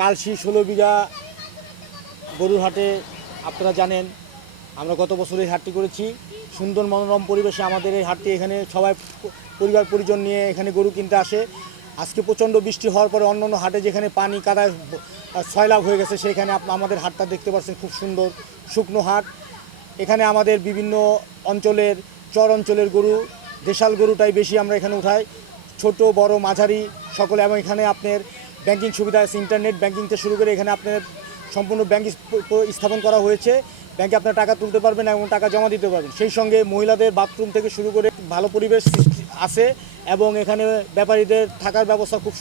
কালশি 16 বিঘা গরুর হাটে আপনারা জানেন আমরা গত বছর এই হাটটি করেছি। সুন্দর মনোরম পরিবেশে আমাদের এই হাটটি, এখানে সবাই পরিবার পরিজন নিয়ে এখানে গরু কিনতে আসে। আজকে প্রচণ্ড বৃষ্টি হওয়ার পরে অন্যান্য হাটে যেখানে পানি কাদায় সয়লাভ হয়ে গেছে, সেখানে আমাদের হাটটা দেখতে পাচ্ছেন, খুব সুন্দর শুকনো হাট। এখানে আমাদের বিভিন্ন অঞ্চলের চর অঞ্চলের গরু, দেশাল গরুটাই বেশি আমরা এখানে উঠাই, ছোট বড় মাঝারি সকলে। এবং এখানে আপনার ব্যাংকিং সুবিধা আছে, ইন্টারনেট ব্যাংকিং থেকে শুরু করে এখানে আপনার সম্পূর্ণ ব্যাংক স্থাপন করা হয়েছে। ব্যাংকে আপনার টাকা তুলতে পারবেন এবং টাকা জমা দিতে পারবেন। সেই সঙ্গে মহিলাদের বাথরুম থেকে শুরু করে ভালো পরিবেশ আছে এবং এখানে ব্যাপারীদের থাকার ব্যবস্থা খুব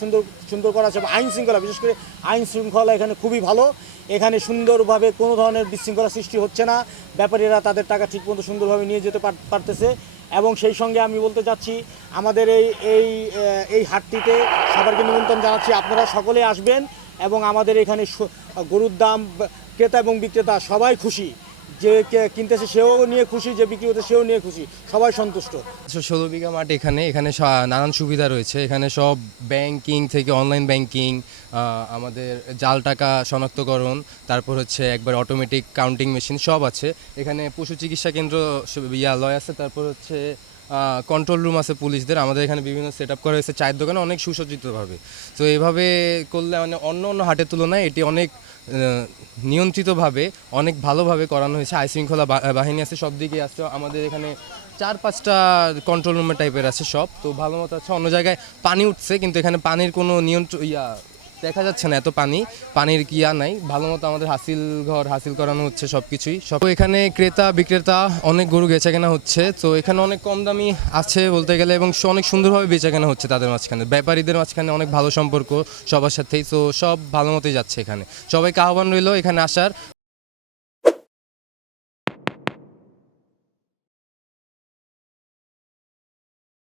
সুন্দর করা আছে। আইন শৃঙ্খলা, বিশেষ করে আইন শৃঙ্খলা এখানে খুবই ভালো। এখানে সুন্দরভাবে কোনো ধরনের বিশৃঙ্খলা সৃষ্টি হচ্ছে না, ব্যাপারীরা তাদের টাকা ঠিকমতো সুন্দরভাবে নিয়ে যেতে পারতেছে। এবং সেই সঙ্গে আমি বলতে চাচ্ছি, আমাদের এই হাটটিতে সবাইকে নিমন্ত্রণ জানাচ্ছি, আপনারা সকলে আসবেন এবং আমাদের এখানে গরুর দাম ক্রেতা এবং বিক্রেতা সবাই খুশি। যে কিনতেছে সেও নিয়ে খুশি, যে বিক্রি হতে সেও নিয়ে খুশি, সবাই সন্তুষ্ট। 16 বিঘা মাঠ, এখানে নানান সুবিধা রয়েছে। এখানে সব ব্যাংকিং থেকে অনলাইন ব্যাংকিং, আমাদের জাল টাকা শনাক্তকরণ, তারপর হচ্ছে একবার অটোমেটিক কাউন্টিং মেশিন সব আছে। এখানে পশু চিকিৎসা কেন্দ্র লয় আছে, তারপর হচ্ছে কন্ট্রোল রুম আছে পুলিশদের। আমাদের এখানে বিভিন্ন সেট আপ করা হয়েছে, চায়ের দোকানে অনেক সুসজ্জিতভাবে। তো এইভাবে করলে মানে অন্য হাটের তুলনায় এটি অনেক নিয়ন্ত্রিতভাবে, অনেক ভালোভাবে করানো হয়েছে। আইনশৃঙ্খলা বাহিনী আছে, সব দিকে আছে। আমাদের এখানে 4-5টা কন্ট্রোল রুমের টাইপের আছে সব, তো ভালো মতো আছে। অন্য জায়গায় পানি উঠছে, কিন্তু এখানে পানির কোনো দেখা যাচ্ছে না, এত পানির নাই। ভালো মতো আমাদের হাসিল করানো হচ্ছে সব কিছুই। সব এখানে ক্রেতা বিক্রেতা অনেক গরু বেচা কেনা হচ্ছে। তো এখানে অনেক কম দামি আছে বলতে গেলে, এবং অনেক সুন্দরভাবে বেচা কেনা হচ্ছে তাদের মাঝখানে। ব্যাপারীদের মাঝখানে অনেক ভালো সম্পর্ক সবার সাথেই। তো সব ভালো মতোই যাচ্ছে। এখানে সবাইকে আহ্বান রইল এখানে আসার।